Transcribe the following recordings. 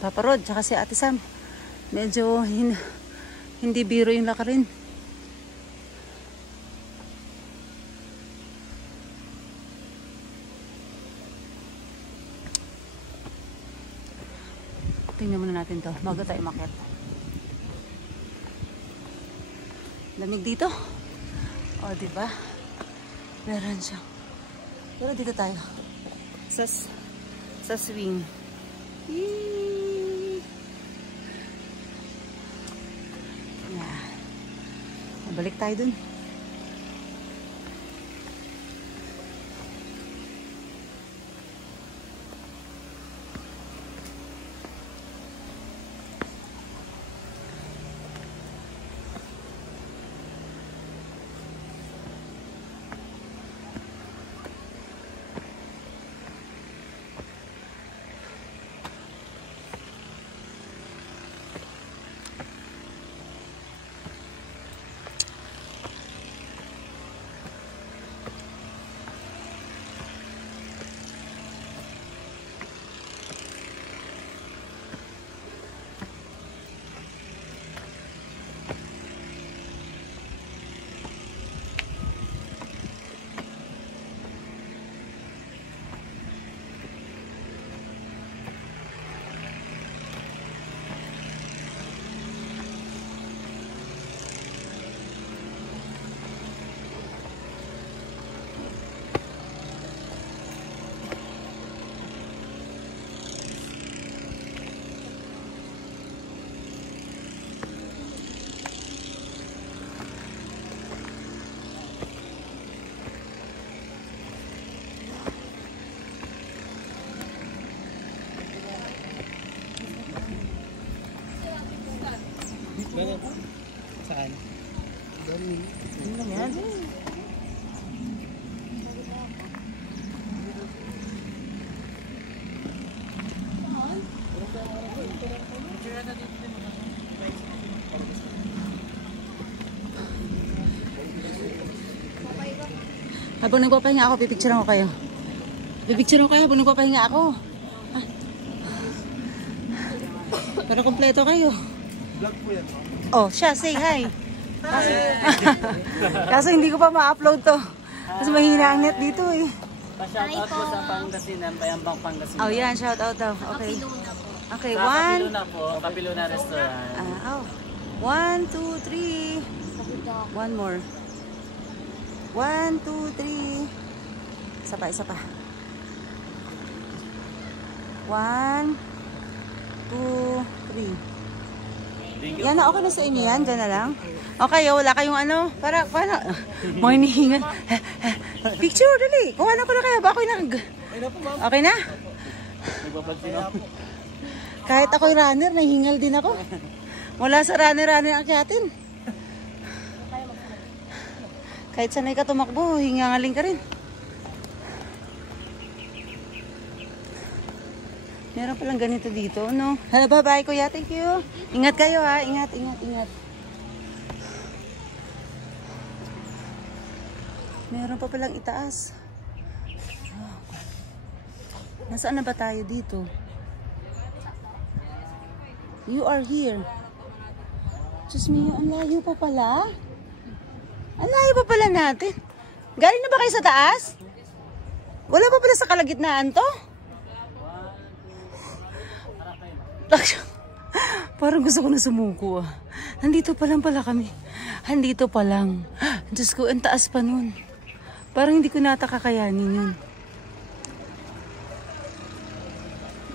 Papa Rod, tsaka si Ate Sam. Medyo hindi biro yung lakarin. Tingnan muna natin to bago tayo umakyat. Lamig dito. O, diba? Meron siya. Pero dito tayo. Sa swing. Yan. Balik tayo dun. Saan? Dami. Ano lang yan? Habang nagpapahinga ako, pipicturean ko kayo. Pipicturean ko kayo habang nagpapahinga ako. Ah. Pero kompleto kayo. Vlog po yan. Oh, siya, say hi. Kaso hindi ko pa ma-upload to. Kasi mahina ang net dito eh. Pa-shoutout po sa Pangasinan, Bayambang Pangasinan. Oh, yan, shoutout daw. Okay. Okay, Sa one. Kapiluna po, Kapiluna Restaurant. Oh. 1, 2, 3. One more. 1, 2, 3. Isa pa. 1, 2, 3. Yan na, okay na sa inyo yan. Diyan na lang. Okay, wala kayong ano. Para, mga hinihingal. Picture, dali. Kuhanan ko na kaya. Ba ako'y okay na? Kahit ako'y runner, nahihingal din ako. Wala sa runner ang akyatin. Kahit sanay ka tumakbo, hingangaling ka rin. Meron palang ganito dito, no? Bye-bye, kuya. Thank you. Ingat kayo, ha? Ingat. Meron pa palang itaas. Nasaan na ba tayo dito? You are here. Diyos mio, ang layo pa pala. Ang layo pa pala natin. Galing na ba kayo sa taas? Wala pa pala sa kalagitnaan to? Parang gusto ko na sumuko ah. Nandito pa lang pala kami. Nandito pa lang. Diyos ko, ang taas pa nun. Parang hindi ko nata kakayanin yun.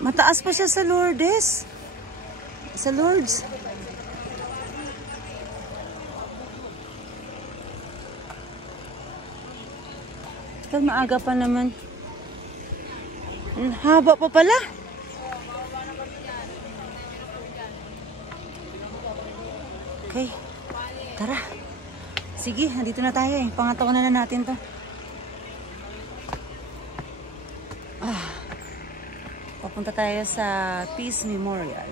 Mataas pa siya sa Lourdes. Sa Lourdes. Pero maaga pa naman. Haba pa pala. Okay. Tara. Sige, nandito na tayo eh. Pangataon na natin to. Papunta tayo sa Peace Memorial.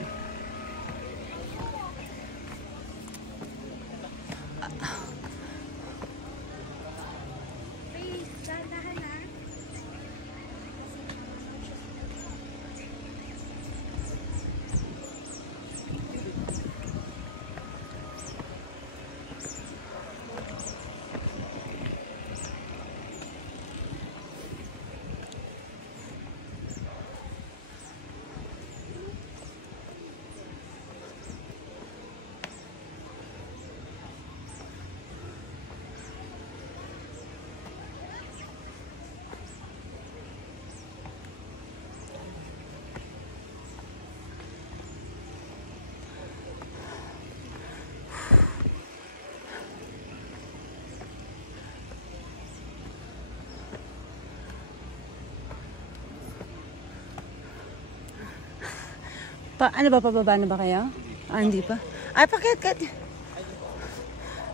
Ano ba, pababa na ba kayo? Ah, hindi pa. Ay, pakit.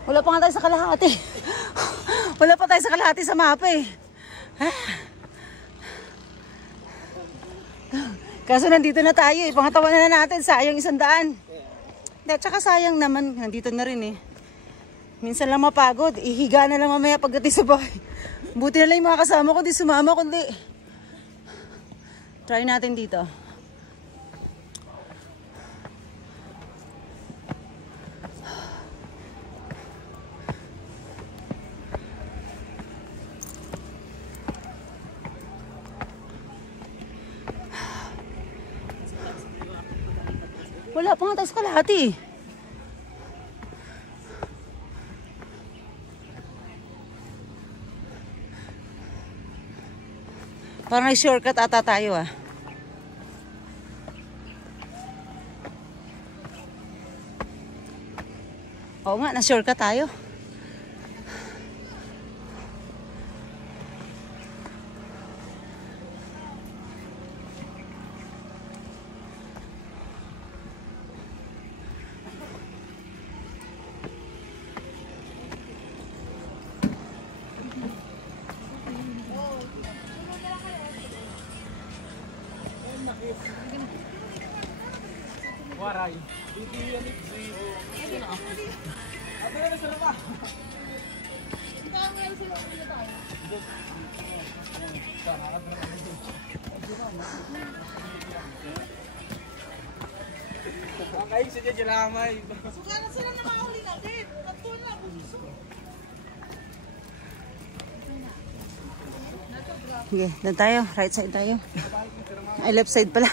Wala pa nga tayo sa kalahati. Wala pa tayo sa kalahati sa mapa eh. Kaso nandito na tayo eh. Pangatawan na natin. Sayang 100. Hindi, tsaka sayang naman. Nandito na rin eh. Minsan lang mapagod. Ihiga na lang mamaya pagdating sa bahay. Buti na lang yung mga kasama ko. Di sumama kundi. Try natin dito. Wala pa nga tayo sa kalahati. Parang shortcut ata tayo ah. Oo nga, na-shortcut tayo. Waray. Kakain siya dyan lamay. Sugalan sila na mauli na din. Katun na, buso. Sige, doon tayo. Right side tayo. Ay, left side pala.